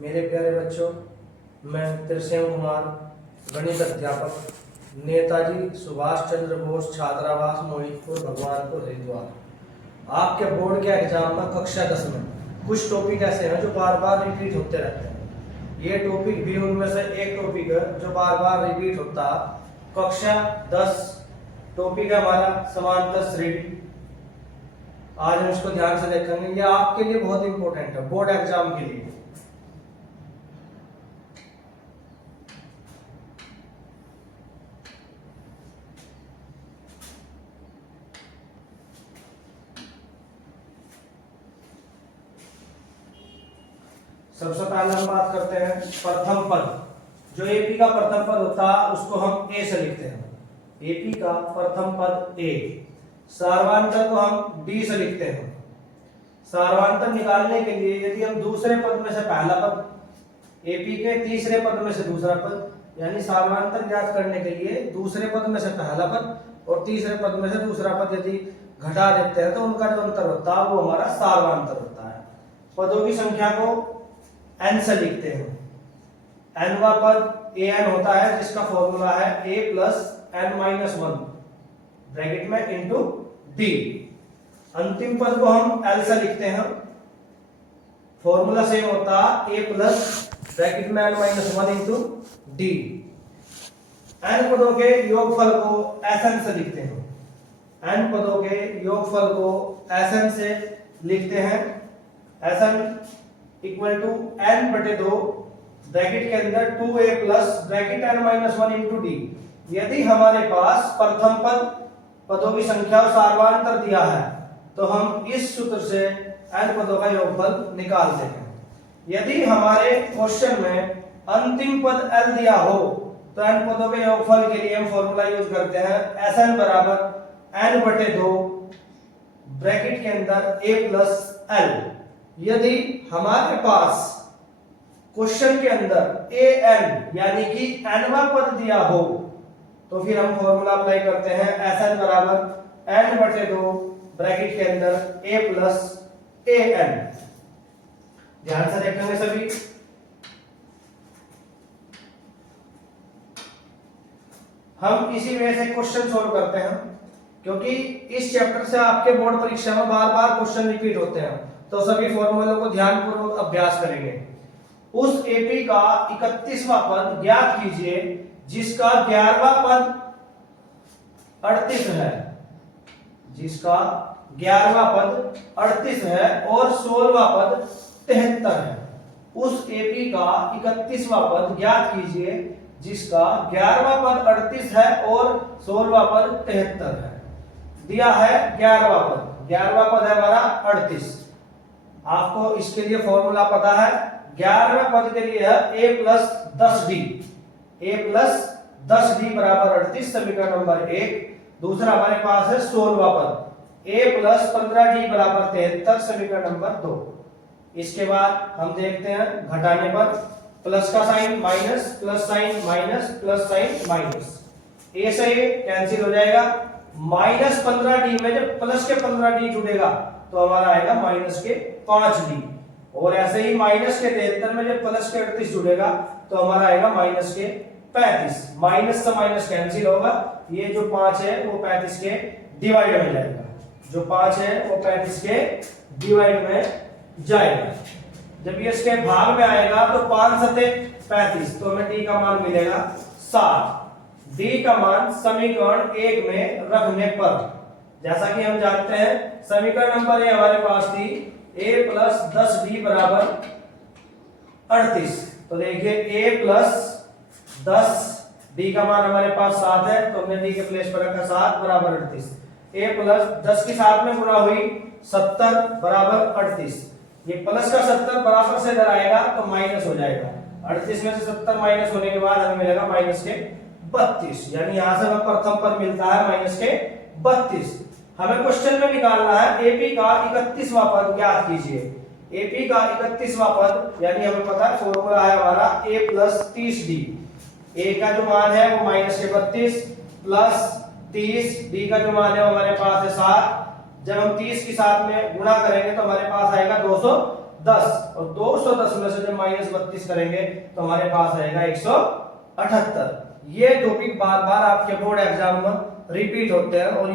मेरे प्यारे बच्चों, मैं त्रिसेम कुमार, गणित अध्यापक, नेताजी सुभाष चंद्र बोस छात्रावास मोहितपुर भगवानपुर हरिद्वार। आपके बोर्ड के एग्जाम में कक्षा 10 में कुछ टॉपिक ऐसे हैं जो बार बार रिपीट होते रहते हैं। ये टॉपिक भी उनमें से एक टॉपिक है जो बार बार रिपीट होता है। कक्षा 10 टॉपिक है हमारा समांतर श्रेणी। आज हम इसको ध्यान से देखेंगे। ये आपके लिए बहुत इंपॉर्टेंट है बोर्ड एग्जाम के लिए। सबसे पहले हम बात करते हैं प्रथम पद। जो एपी का प्रथम पद होता है उसको हम ए से लिखते हैं। एपी का प्रथम पद ए। सार्वधातुक को हम डी से लिखते हैं। सार्वधातुक निकालने के लिए यदि हम दूसरे पद में से पहला पद, एपी के तीसरे पद में से दूसरा पद, यानी सार्वधातुक ज्ञात करने के लिए दूसरे पद में से पहला पद और तीसरे पद में से दूसरा पद यदि घटा देते हैं तो उनका जो अंतर होता है वो हमारा सार्वधातुक होता है। पदों की संख्या को n से लिखते हैं। nवा पद an होता है जिसका फॉर्मूला है a प्लस n-1 ब्रैकेट में इंटू d। अंतिम पद को हम l से लिखते हैं। फॉर्मूला सेम होता है a प्लस ब्रैकेट में n-1 इंटू d। n पदों के योगफल को Sn से लिखते हैं। n पदों के योगफल को Sn से लिखते हैं। Sn इक्वल टू n बटे 2 ब्रैकेट के अंदर 2a plus bracket n-1 into D. यदि हमारे पास प्रथम पद पदों की संख्या और सार्वधातुक दिया है तो हम इस सूत्र से n पदों का योगफल निकालते हैं। यदि हमारे क्वेश्चन में अंतिम पद l दिया हो तो n पदों के योगफल के लिए हम फॉर्मूला यूज करते हैं Sn बराबर n बटे 2 ब्रैकेट के अंदर a प्लस l। यदि हमारे पास क्वेश्चन के अंदर an यानी कि nवा पद दिया हो तो फिर हम फॉर्मूला अप्लाई करते हैं Sn बराबर n बटे 2 ब्रैकेट के अंदर a प्लस an। ध्यान से देखेंगे सभी। हम इसी वे से क्वेश्चन सोल्व करते हैं क्योंकि इस चैप्टर से आपके बोर्ड परीक्षा में बार बार क्वेश्चन रिपीट होते हैं, तो सभी फॉर्मूलों को ध्यानपूर्वक अभ्यास करेंगे। उस एपी का 31वां पद ज्ञात कीजिए जिसका 11वां पद 38 है, जिसका 11वां पद 38 है और 16वां पद 73 है। उस एपी का 31वां पद ज्ञात कीजिए जिसका 11वां पद 38 है और 16वां पद 73 है। दिया है 11वां पद। 11वां पद है हमारा 38। आपको इसके लिए फॉर्मूला पता है। 11वें पद के लिए है a plus 10d। a plus 10d बराबर 38 समीकरण नंबर 1। दूसरा हमारे पास है 16वां पद a प्लस 15d बराबर 73 समीकरण नंबर 2। इसके बाद हम देखते हैं घटाने पर प्लस का sign minus, plus sign minus, plus sign minus. a से a कैंसिल हो जाएगा। माइनस 15d में जब प्लस के 15d जुड़ेगा तो हमारा आएगा माइनस के 5d। और ऐसे ही माइनस के 73 में जब प्लस के 38 जुड़ेगा तो हमारा आएगा माइनस के 35। माइनस से माइनस कैंसिल होगा। ये जो 5 है वो 35 के डिवाइड में जाएगा। जो 5 है वो 35 के डिवाइड में जाएगा। जब ये इसके भाग में आएगा तो 5 सते 35, तो हमें d का मान मिलेगा 7। d का मान समीकरण 1 में रखने पर, जैसा कि हम जानते हैं समीकरण नंबर ए हमारे पास थी a प्लस 10d बराबर 38। तो देखिए a प्लस 10d का मान हमारे पास 7 है तो हमने d के प्लेस पर रखा 7 बराबर 38। a प्लस 10 के साथ में गुणा हुई 70 बराबर 38। ये प्लस का 70 बराबर से इधर आएगा तो माइनस हो जाएगा। 38 में से 70 माइनस होने के बाद हमें मिलेगा माइनस के 32। यानी यहां से हमें प्रथम पद मिलता है माइनस के 32। हमें क्वेश्चन में निकालना है एपी का 31वां पद ज्ञात कीजिए। एपी का 31वां पद यानी हमें पता है फॉर्मूला है हमारा a प्लस 30d। a का जो मान है वो माइनस के 32 प्लस 30, d का जो मान है वो हमारे पास है 7। जब हम 30 के साथ में गुणा करेंगे तो हमारे पास आएगा 110 और 210 में से जब -32 करेंगे तो हमारे पास आएगा 178। ये टॉपिक बार बार आपके बोर्ड एग्जाम में रिपीट होते हैं और